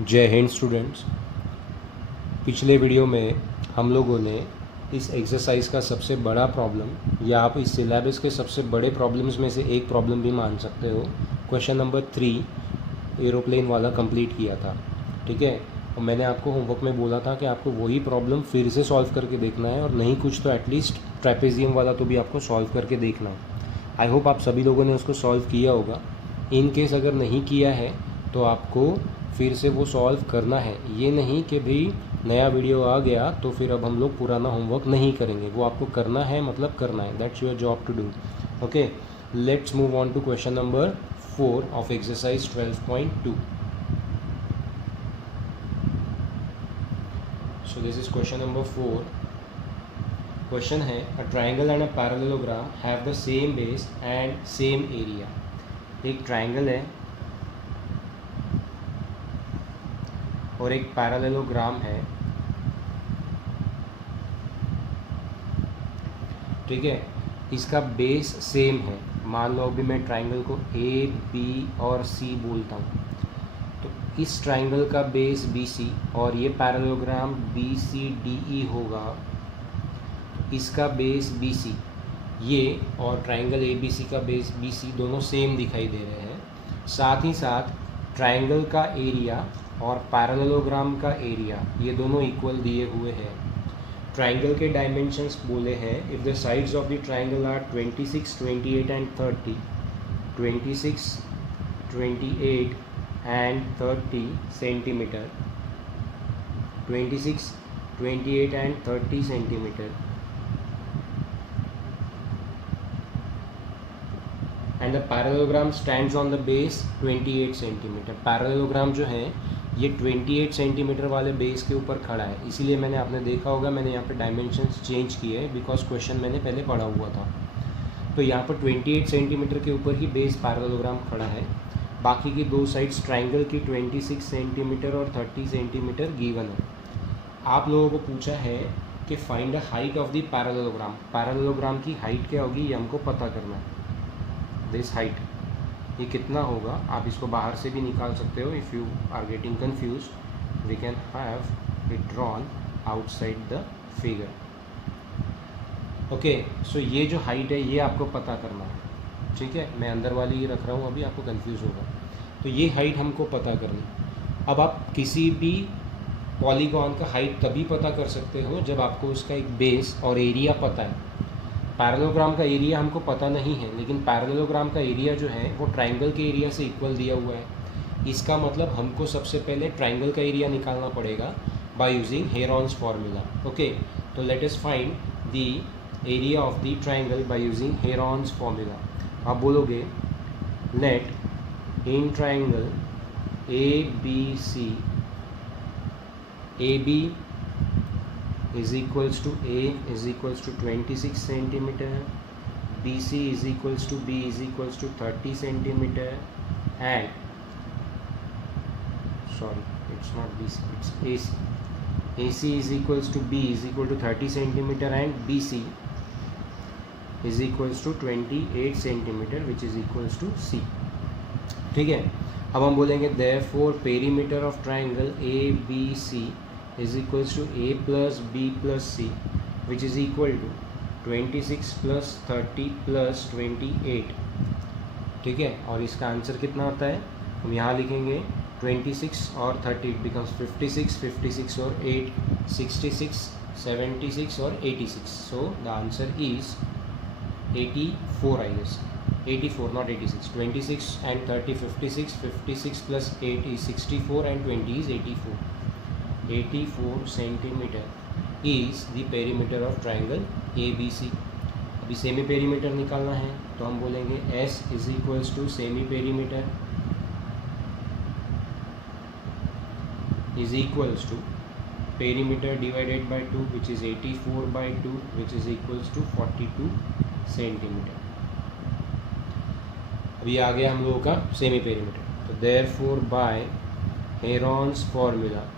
जय हिंद स्टूडेंट्स। पिछले वीडियो में हम लोगों ने इस एक्सरसाइज का सबसे बड़ा प्रॉब्लम या आप इस सिलेबस के सबसे बड़े प्रॉब्लम्स में से एक प्रॉब्लम भी मान सकते हो, क्वेश्चन नंबर 3 एरोप्लेन वाला कंप्लीट किया था। ठीक है, और मैंने आपको होमवर्क में बोला था कि आपको वही प्रॉब्लम फिर से सॉल्व करके देखना है, और नहीं कुछ तो एटलीस्ट ट्रेपेजियम वाला तो भी आपको सॉल्व करके देखना है। आई होप आप सभी लोगों ने उसको सॉल्व किया होगा। इन केस अगर नहीं किया है तो आपको फिर से वो सॉल्व करना है। ये नहीं कि भाई नया वीडियो आ गया तो फिर अब हम लोग पुराना होमवर्क नहीं करेंगे, वो आपको करना है, मतलब करना है। That's your job to do. Okay, let's move on to question number 4 of exercise 12.2। So this is question number 4। Question है, a triangle and a parallelogram have the same base and same area. एक triangle है और एक parallelogram है। ठीक है, इसका base same है। मान लो अभी मैं ट्राइंगल को ए बी और सी बोलता हूँ, तो इस ट्राइंगल का बेस बी सी और ये parallelogram B C D E होगा, इसका बेस बी सी, ये और ट्राइंगल ए बी सी का बेस बी सी दोनों सेम दिखाई दे रहे हैं। साथ ही साथ ट्राइंगल का एरिया और पैरेललोग्राम का एरिया ये दोनों इक्वल दिए हुए हैं। ट्राइंगल के डायमेंशंस बोले हैं, if the sides of the triangle are 26, 28 and 30, 26, 28 and 30 centimetre, 26, 28 and 30 centimetre, and the parallelogram stands on the base 28 centimetre. Parallelogram जो है ये 28 सेंटीमीटर वाले बेस के ऊपर खड़ा है, इसीलिए मैंने आपने देखा होगा मैंने यहाँ पे डायमेंशंस चेंज किए हैं, बिकॉज क्वेश्चन मैंने पहले पढ़ा हुआ था। तो यहाँ पर 28 सेंटीमीटर के ऊपर ही बेस पैरेललोग्राम खड़ा है। बाकी की दो साइड्स ट्राइंगल की 26 सेंटीमीटर और 30 सेंटीमीटर गिवन है। आप लोगों को पूछा है कि find the height of the parallelogram. Parallelogram की हाइट क्या होगी ये हमको पता करना है। दिस हाइट ये कितना होगा, आप इसको बाहर से भी निकाल सकते हो। If you are getting confuse we can have it drawn outside the figure. Okay, so ये जो हाइट है ये आपको पता करना है। ठीक है, मैं अंदर वाली ही रख रहा हूँ, अभी आपको कन्फ्यूज़ होगा। तो ये हाइट हमको पता करनी। अब आप किसी भी पॉलीगॉन का हाइट तभी पता कर सकते हो जब आपको उसका एक बेस और एरिया पता है। पैरेललोग्राम का एरिया हमको पता नहीं है, लेकिन पैरेललोग्राम का एरिया जो है वो ट्राइंगल के एरिया से इक्वल दिया हुआ है। इसका मतलब हमको सबसे पहले ट्राइंगल का एरिया निकालना पड़ेगा by using Heron's formula. Okay, तो let us find the area of the triangle by using Heron's formula. आप बोलोगे let in triangle A B C, A B is equals to A is equals to 26 centimeter, BC is equals to B is equals to 30 centimeter, and sorry it's not BC, it's AC. AC is equals to B is equal to 30 centimeter and BC is equals to 28 centimeter which is equals to C. ठीक है, अब हम बोलेंगे therefore perimeter of triangle ABC is equals to A plus B plus C which is equal to 26 plus 30 plus 28। ठीक है, और इसका answer कितना होता है हम यहाँ लिखेंगे 26 और 30 इट बिकम्स 56, 56 और 8 66, 76 और 86। So the answer is 84 I guess, 84 not 86। 26 and 30 56, 56 plus 8 is 64 and 20 is 84। 84 centimeter is the perimeter of triangle ABC। अभी सेमी पेरीमीटर निकालना है तो हम बोलेंगे S is equals to semi perimeter is equals to perimeter divided by 2 which is 84 by 2 which is equals to 42 centimetre. अभी आ गया हम लोगों का सेमी पेरीमीटर, तो therefore by Heron's formula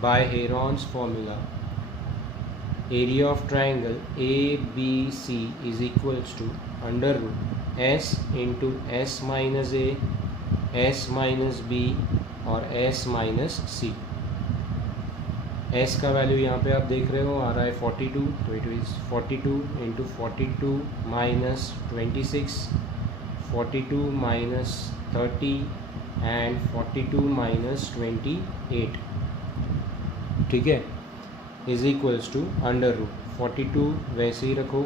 by Heron's formula, area of triangle ABC is equals to under root S into S minus A, S minus B और S minus C. S का value यहाँ पे आप देख रहे हो आ रहा है 42, तो it is 42 into 42 minus 26, 42 minus 30 and 42 minus 28, ठीक है, is equals to under root 42 वैसे ही रखो,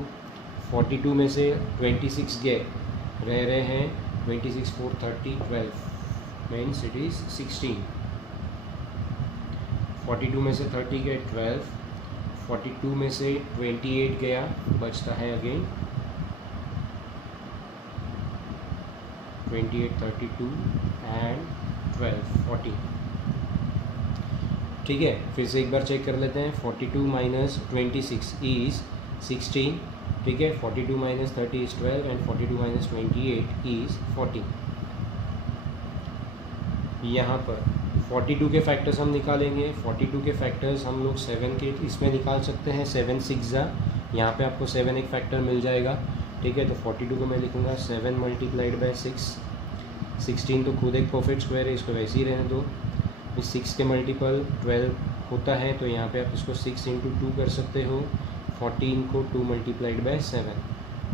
42 में से 26 गए, रह रहे हैं 26 4 30 12 मीन्स इट इज़ 16, 42 में से 30 गए 12, 42 में से 28 गया, बचता है अगेन 28 32 एंड 12 40, ठीक है। फिर से एक बार चेक कर लेते हैं, 42 माइनस 26 इज़ 16, ठीक है, 42 minus 30 is 12 and 42 minus 28 is 40। यहाँ पर 42 के फैक्टर्स हम निकालेंगे, 42 के फैक्टर्स हम लोग 7 के इसमें निकाल सकते हैं, 7 6 जा, यहाँ पे आपको 7 एक फैक्टर मिल जाएगा, ठीक है। तो 42 को मैं लिखूँगा 7 मल्टीप्लाइड बाय 6, 16 तो खुद एक परफेक्ट स्क्वायर है, इसको वैसे ही रहने दो। इस 6 के मल्टीपल 12 होता है, तो यहाँ पे आप इसको 6 इंटू 2 कर सकते हो, 14 को 2 मल्टीप्लाइड बाय 7।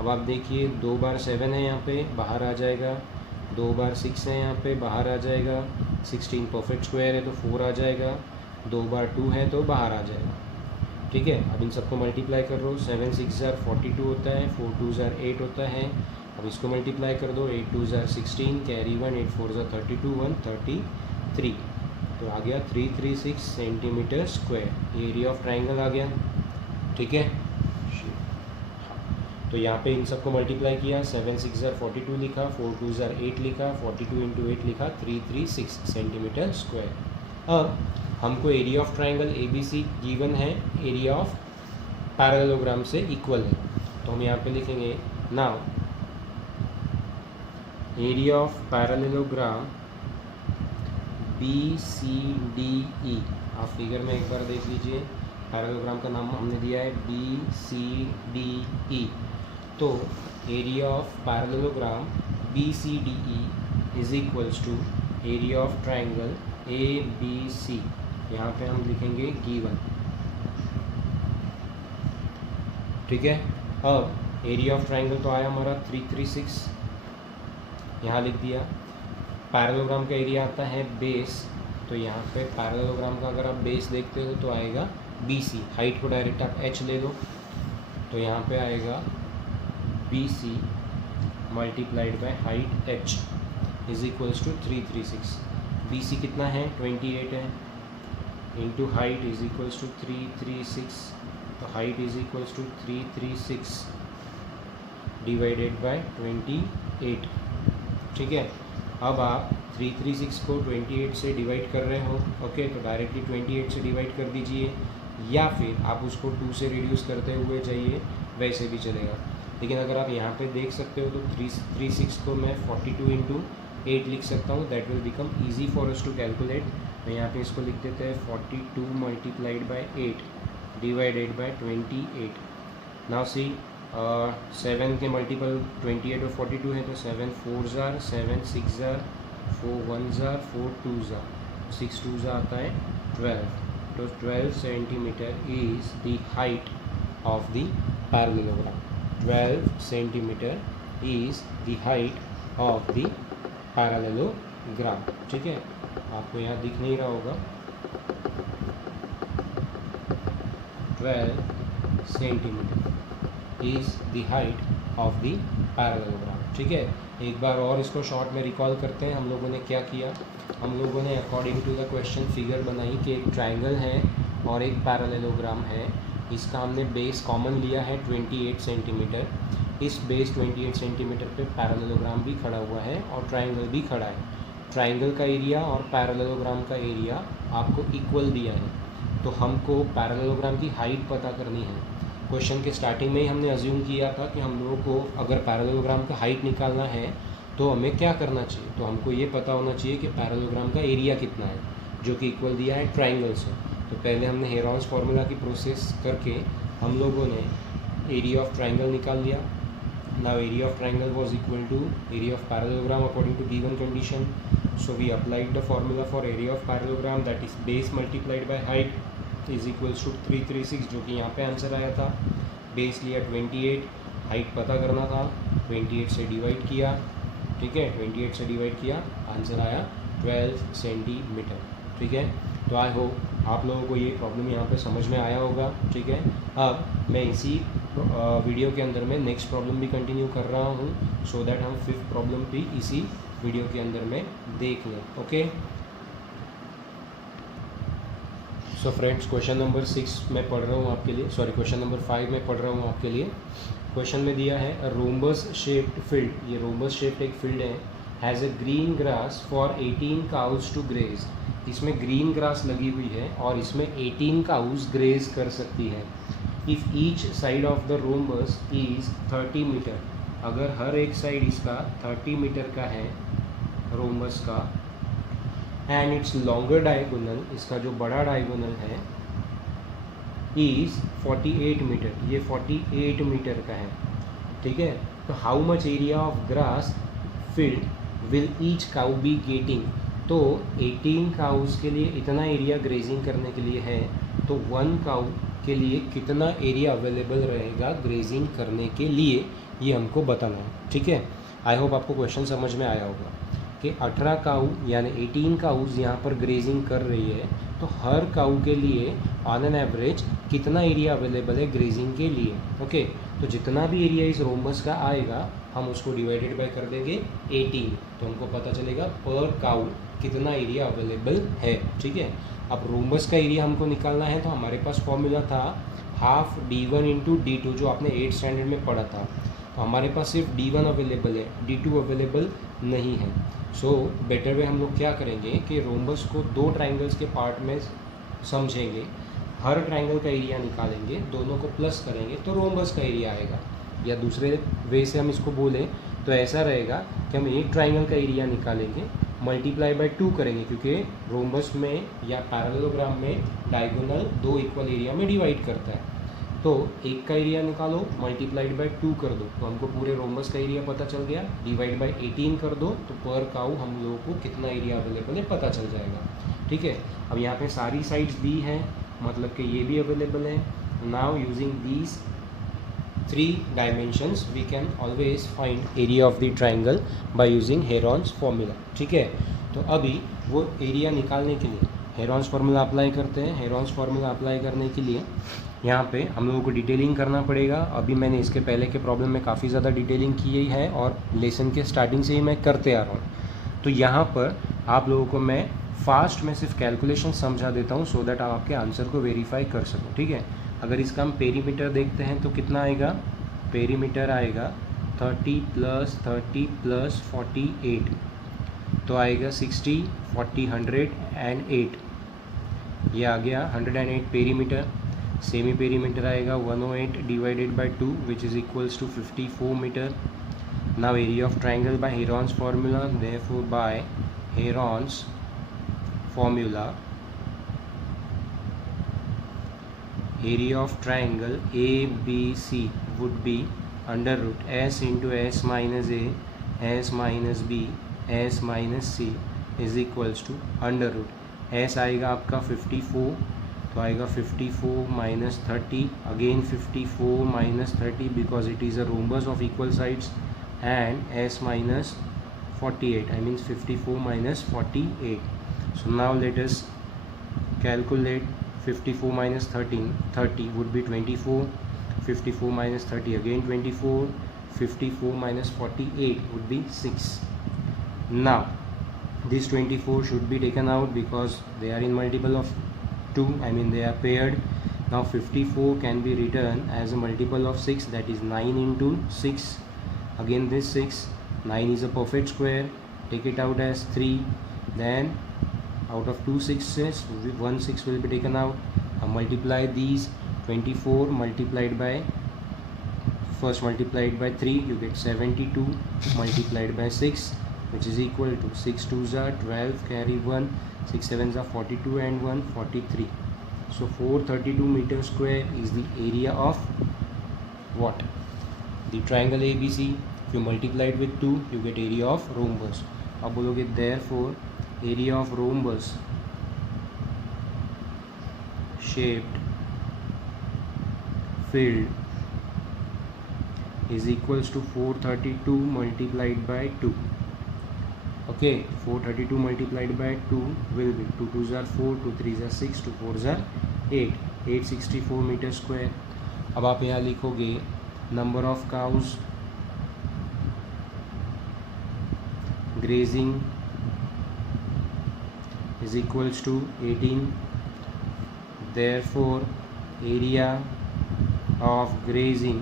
अब आप देखिए 2 बार 7 है यहाँ पे, बाहर आ जाएगा, 2 बार 6 है यहाँ पे, बाहर आ जाएगा, 16 परफेक्ट स्क्वायर है तो 4 आ जाएगा, 2 बार 2 है तो बाहर आ जाएगा, ठीक है। अब इन सबको मल्टीप्लाई कर लो, 7 6 जार 42 होता है, 4 2 जार 8 होता है, अब इसको मल्टीप्लाई कर दो, 8 2 जार 16, कैरी 1, 8 4 जार 32, 133, तो आ गया 336 centimetre square, area of triangle आ गया, ठीक है। तो यहाँ पे इन सबको मल्टीप्लाई किया, 7 6 जार 42 लिखा, 4 2 जार 8 लिखा, 42 इंटू 8 लिखा, 336 सेंटीमीटर स्क्वायर। अब हमको area of triangle A B C given है, एरिया ऑफ पैरेललोग्राम से इक्वल है, तो हम यहाँ पे लिखेंगे now area of parallelogram B C D E. आप फिगर में एक बार देख लीजिए, पैरेललोग्राम का नाम हमने दिया है बी सी डी ई, तो area of parallelogram B C D E is equals to area of triangle A B C, यहाँ पे हम लिखेंगे गिवन, ठीक है। अब एरिया ऑफ ट्राइंगल तो आया हमारा 336, यहाँ लिख दिया। पैरेललोग्राम का एरिया आता है बेस, तो यहाँ पे पैरेललोग्राम का अगर आप बेस देखते हो तो आएगा बी सी, हाइट को डायरेक्ट आप एच ले लो, तो यहाँ पे आएगा B C multiplied by height H is equals to 336। B C कितना है 28 है, into height is equals to 336, तो height is equals to 336 divided by 28, ठीक है। अब आप 336 को 28 से डिवाइड कर रहे हो, ओके, तो डायरेक्टली 28 से डिवाइड कर दीजिए, या फिर आप उसको 2 से रिड्यूस करते हुए जाइए, वैसे भी चलेगा। लेकिन अगर आप यहाँ पे देख सकते हो तो 336 को मैं 42 इंटू 8 लिख सकता हूँ, that will become easy for us to calculate. तो यहाँ पे इसको लिख देते हैं 42 multiplied by 8 divided by 28। Now C 7 के मल्टीपल 28 और 42 है, तो 7 4 jar, 7 6 jar, 4 1 jar, 4 2 jar, 6 2 jar आता है 12, तो 12 centimetre is the height of the parallelogram. 12 centimetre is the height of the parallelogram, ठीक है। आपको यहाँ दिख नहीं रहा होगा, 12 centimetre is the height of the parallelogram, ठीक है। एक बार और इसको शॉर्ट में रिकॉल करते हैं, हम लोगों ने क्या किया। हम लोगों ने according to the question figure बनाई कि एक ट्राइंगल है और एक पैरेललोग्राम है, इसका हमने बेस कॉमन लिया है 28 सेंटीमीटर। इस बेस 28 सेंटीमीटर पे पैरेललोग्राम भी खड़ा हुआ है और ट्राइंगल भी खड़ा है। ट्राइंगल का एरिया और पैरेललोग्राम का एरिया आपको इक्वल दिया है, तो हमको पैरेललोग्राम की हाइट पता करनी है। क्वेश्चन के स्टार्टिंग में ही हमने अज्यूम किया था कि हम लोगों को अगर पैरेललोग्राम का हाइट निकालना है तो हमें क्या करना चाहिए, तो हमको ये पता होना चाहिए कि पैरेललोग्राम का एरिया कितना है, जो कि इक्वल दिया है ट्राइंगल से। तो पहले हमने हेरॉन्स फार्मूला की प्रोसेस करके हम लोगों ने एरिया ऑफ ट्राइंगल निकाल लिया। Now area of triangle was equal to area of parallelogram according to given condition. So we applied the formula for area of parallelogram, that is base multiplied by height is equals to 336, जो कि यहाँ पे answer आया था. Base लिया 28, height पता करना था, 28 से डिवाइड किया. ठीक है, 28 से डिवाइड किया, आंसर आया 12 सेंटीमीटर. ठीक है, तो आई होप आप लोगों को ये प्रॉब्लम यहाँ पे समझ में आया होगा. ठीक है, अब मैं इसी वीडियो के अंदर में नेक्स्ट प्रॉब्लम भी कंटिन्यू कर रहा हूँ, सो दैट हम 5th प्रॉब्लम भी इसी वीडियो के अंदर में देख लें. Okay, so friends, question number 6 मैं पढ़ रहा हूँ आपके लिए, सॉरी क्वेश्चन नंबर 5 में पढ़ रहा हूँ आपके लिए. क्वेश्चन में दिया है रोम्बस शेप्ड फील्ड, ये रोम्बस शेप्ड एक फील्ड है, has a green grass for 18 cows to graze. इसमें ग्रीन ग्रास लगी हुई है और इसमें 18 काउज ग्रेज कर सकती है. If each side of the rhombus is 30 metre, अगर हर एक साइड इसका 30 मीटर का है रोम्बस का, एंड इट्स लॉन्गर डायगोनल, इसका जो बड़ा डायगोनल है, इज़ 48 मीटर, ये 48 मीटर का है. ठीक है, तो how much area of grass field will each cow be getting. तो 18 काउज के लिए इतना एरिया ग्रेजिंग करने के लिए है, तो 1 काउ के लिए कितना एरिया अवेलेबल रहेगा ग्रेजिंग करने के लिए, ये हमको बताना है. ठीक है, आई होप आपको क्वेश्चन समझ में आया होगा कि 18 काऊ यानी 18 काउज यहाँ पर ग्रेजिंग कर रही है, तो हर काऊ के लिए ऑन एन एवरेज कितना एरिया अवेलेबल है ग्रेजिंग के लिए. ओके, तो जितना भी एरिया इस रोम्बस का आएगा हम उसको डिवाइडेड बाय कर देंगे 18, तो हमको पता चलेगा पर काऊ कितना एरिया अवेलेबल है. ठीक है, अब रोम्बस का एरिया हमको निकालना है, तो हमारे पास फॉर्मूला था हाफ d1 इंटू d2, जो आपने 8th स्टैंडर्ड में पढ़ा था. तो हमारे पास सिर्फ d1 अवेलेबल है, d2 अवेलेबल नहीं है. सो बेटर वे हम लोग क्या करेंगे कि रोम्बस को 2 ट्राइंगल्स के पार्ट में समझेंगे, हर ट्राइंगल का एरिया निकालेंगे, दोनों को प्लस करेंगे तो रोम्बस का एरिया आएगा. या दूसरे वे से हम इसको बोलें तो ऐसा रहेगा कि हम एक ट्राइंगल का एरिया निकालेंगे, मल्टीप्लाई बाय 2 करेंगे, क्योंकि रोम्बस में या पैरेललोग्राम में डायगोनल 2 इक्वल एरिया में डिवाइड करता है. तो एक का एरिया निकालो, मल्टीप्लाइड बाय 2 कर दो, तो हमको पूरे रोम्बस का एरिया पता चल गया. डिवाइड बाय 18 कर दो, तो पर काउ हम लोगों को कितना एरिया अवेलेबल है पता चल जाएगा. ठीक है, अब यहाँ पे सारी साइड्स दी हैं, मतलब कि ये भी अवेलेबल है. Now using these 3 dimensions we can always find area of the triangle by using Heron's formula. ठीक है, तो अभी वो एरिया निकालने के लिए हेरॉन्स फार्मूला अप्लाई करते हैं. हेरॉन्स फार्मूला अप्लाई करने के लिए यहाँ पे हम लोगों को डिटेलिंग करना पड़ेगा. अभी मैंने इसके पहले के प्रॉब्लम में काफ़ी ज़्यादा डिटेलिंग की है और लेसन के स्टार्टिंग से ही मैं करते आ रहा हूँ. तो यहाँ पर आप लोगों को मैं फास्ट में सिर्फ कैलकुलेशन समझा देता हूँ, सो दैट आप आपके आंसर को वेरीफाई कर सको. ठीक है, अगर इसका हम पेरीमीटर देखते हैं तो कितना आएगा, पेरीमीटर आएगा 30 + 30 + 48, तो आएगा 60, 40, 108, ये आ गया 108 पेरीमीटर. सेमी पेरीमीटर आएगा 108 divided by 2 which is equals to 54 metre. Now area of triangle by Heron's formula, therefore by Heron's formula area of triangle ABC would be under root s into s minus a, s minus b, s minus c is equals to under root. s आएगा आपका 54, तो आएगा 54 minus 30, again 54 minus 30 because it is a rhombus of equal sides, and s minus 48, I mean 54 minus 48. So now let us calculate 54 minus 30 would be 24, 54 minus 30 again 24, 54 minus 48 would be 6. Now this 24 should be taken out because they are in multiple of 2, I mean they are paired. Now 54 can be written as a multiple of 6, that is 9 into 6, again this 6, 9 is a perfect square, take it out as 3, then out of 2 6s 1 6 will be taken out. Multiply these, 24 multiplied by, first multiplied by 3 you get 72 multiplied by 6 which is equal to 6 2s are 12, carry 1, 6 7s are 42 and 1 43. So 432 meter square is the area of what? The triangle A B C, you multiplied with 2 you get area of rhombus. अब बोलोगे therefore area of rhombus shaped field is equals to 432 multiplied by 2. Okay, 432 multiplied by 2 will be 2 2s are 4, 2 3s are 6, 2 4s are 8, 864 meter square. अब आप यहाँ लिखोगे number of cows grazing is equals to 18. Therefore area of grazing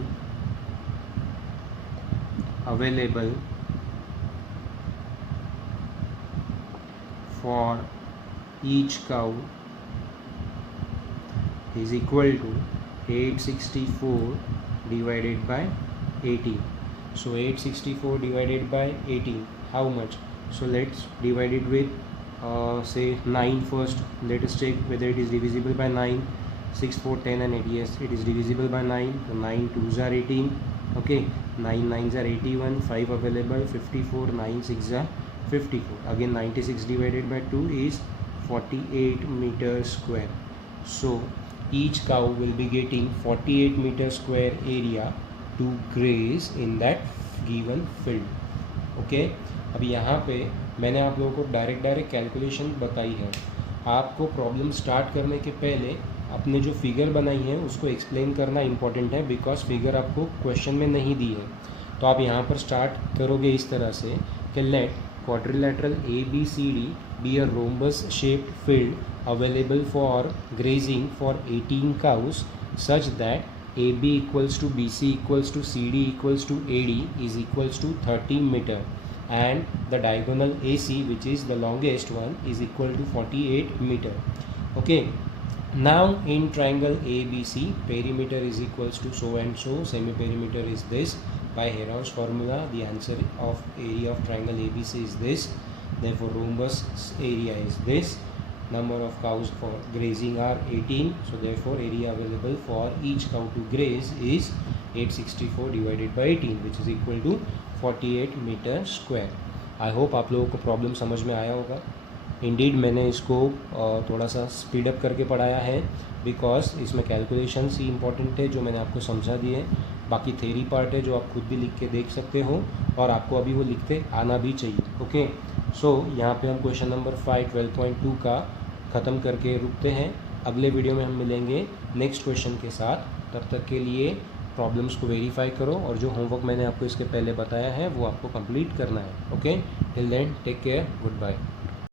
available for each cow is equal to 864 divided by 18. So 864 divided by 18, how much? So let's divide it with say 9 first. Let us check whether it is divisible by 9. 6 4 10 and 8, yes it is divisible by 9. So 9 2s are 18. Okay, 9 9s are 81, 5 available, 54, 9 6 are 54. Again 96 divided by 2 is 48 meters square. So each cow will be getting 48 meter square area to graze in that given field. Okay, अब यहाँ पे मैंने आप लोगों को direct calculation बताई है. आपको प्रॉब्लम स्टार्ट करने के पहले अपने जो फिगर बनाई है उसको एक्सप्लेन करना इम्पॉर्टेंट है, बिकॉज फिगर आपको क्वेश्चन में नहीं दी है. तो आप यहाँ पर स्टार्ट करोगे इस तरह से कि let quadrilateral A B C D be a rhombus shaped field available for grazing for 18 cows such that AB equals to BC equals to CD equals to AD is equals to 30 meter and the diagonal AC, which is the longest one, is equal to 48 meter. Okay, now in triangle ABC perimeter is equals to so and so, semi perimeter is this. By Heron's formula the answer of area of triangle ABC is this. Therefore rhombus area is this. Number of cows for grazing are 18, so therefore area available for each cow to graze is 864 divided by 18, which is equal to 48 meter square. I hope आप लोगों को problem समझ में आया होगा. Indeed मैंने इसको थोड़ा सा स्पीड अप करके पढ़ाया है, बिकॉज इसमें कैलकुलेशंस ही इंपॉर्टेंट है जो मैंने आपको समझा दिए. बाकी थेरी पार्ट है जो आप खुद भी लिख के देख सकते हो और आपको अभी वो लिखते आना भी चाहिए. ओके, सो यहाँ पे हम क्वेश्चन नंबर 5 12.2 का ख़त्म करके रुकते हैं. अगले वीडियो में हम मिलेंगे नेक्स्ट क्वेश्चन के साथ. तब तक के लिए प्रॉब्लम्स को वेरीफाई करो और जो होमवर्क मैंने आपको इसके पहले बताया है वो आपको कंप्लीट करना है. Okay, till then take care, good bye.